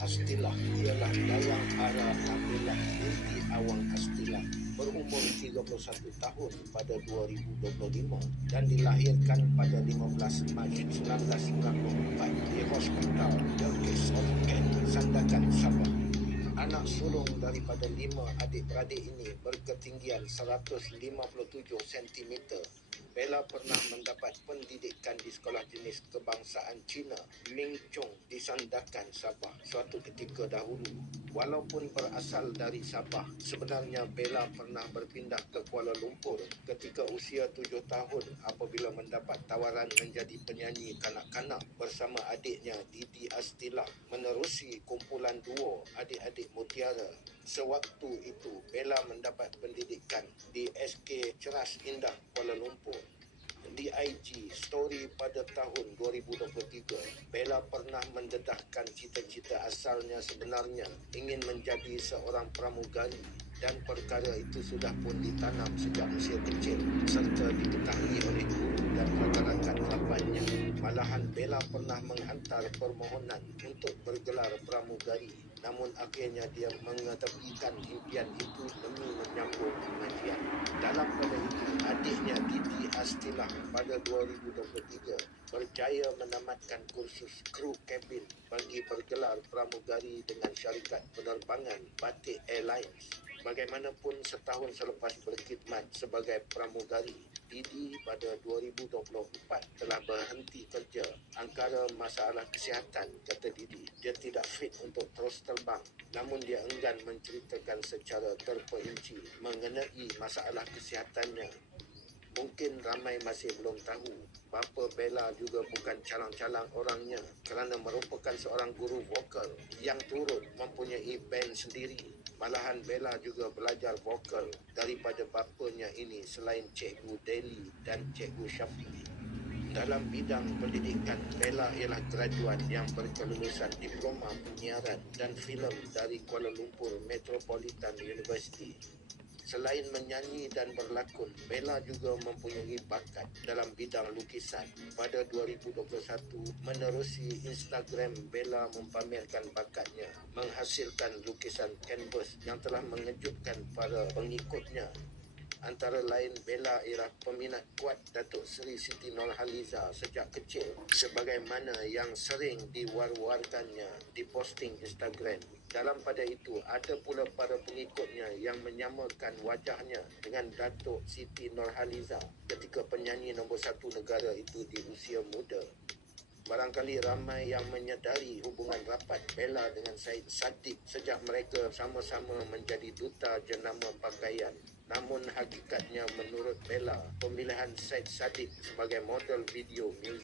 Astillah ialah dayang Ara Nabilah binti Awang Astillah, berumur 31 tahun pada 2025 dan dilahirkan pada 15 Mac 1994 di Hospital Bilqis of Kent, Sandakan, Sabah. Anak sulung daripada 5 adik-beradik ini berketinggian 157 cm. Bella pernah mendapat pendidikan di sekolah jenis kebangsaan Cina Ming Chong di Sandakan, Sabah suatu ketika dahulu. Walaupun berasal dari Sabah, sebenarnya Bella pernah berpindah ke Kuala Lumpur ketika usia 7 tahun apabila mendapat tawaran menjadi penyanyi kanak-kanak bersama adiknya Didi Astillah menerusi kumpulan duo adik-adik Mutiara. Sewaktu itu, Bella mendapat pendidikan di SK Ceras Indah, Kuala Lumpur. Di IG story pada tahun 2023, Bella pernah mendedahkan cita-cita asalnya sebenarnya ingin menjadi seorang pramugari dan perkara itu sudah pun ditanam sejak usia kecil serta diketahui oleh guru dan rakan-rakan rapatnya. Malahan Bella pernah menghantar permohonan untuk bergelar pramugari, namun akhirnya dia mengetepikan impian itu demi menyambung pengajian. Dalam pada itu, adiknya Didi Astillah pada 2023 berjaya menamatkan kursus kru kabin bagi bergelar pramugari dengan syarikat penerbangan Batik Airlines. Bagaimanapun, setahun selepas berkhidmat sebagai pramugari, Didi pada 2024 telah berhenti kerja angkara masalah kesihatan, kata Didi. Dia tidak fit untuk terus terbang, namun dia enggan menceritakan secara terperinci mengenai masalah kesihatannya. Mungkin ramai masih belum tahu, bapa Bella juga bukan calang-calang orangnya kerana merupakan seorang guru vokal yang turut mempunyai band sendiri. Malahan Bella juga belajar vokal daripada bapanya ini selain Cikgu Deli dan Cikgu Syafiq. Dalam bidang pendidikan, Bella ialah graduan yang berkelulusan Diploma Penyiaran dan Filem dari Kuala Lumpur Metropolitan University. Selain menyanyi dan berlakon, Bella juga mempunyai bakat dalam bidang lukisan. Pada 2021, menerusi Instagram, Bella mempamerkan bakatnya menghasilkan lukisan kanvas yang telah mengejutkan para pengikutnya. Antara lain, Bella ialah peminat kuat Datuk Seri Siti Nurhaliza sejak kecil, sebagaimana yang sering diwar-warkannya di posting Instagram. Dalam pada itu, ada pula para pengikutnya yang menyamakan wajahnya dengan Datuk Siti Nurhaliza ketika penyanyi nombor 1 negara itu di usia muda. Barangkali ramai yang menyedari hubungan rapat Bella dengan Syed Saddiq sejak mereka sama-sama menjadi duta jenama pakaian. Namun hakikatnya menurut Bella, pemilihan Syed Saddiq sebagai model video muzik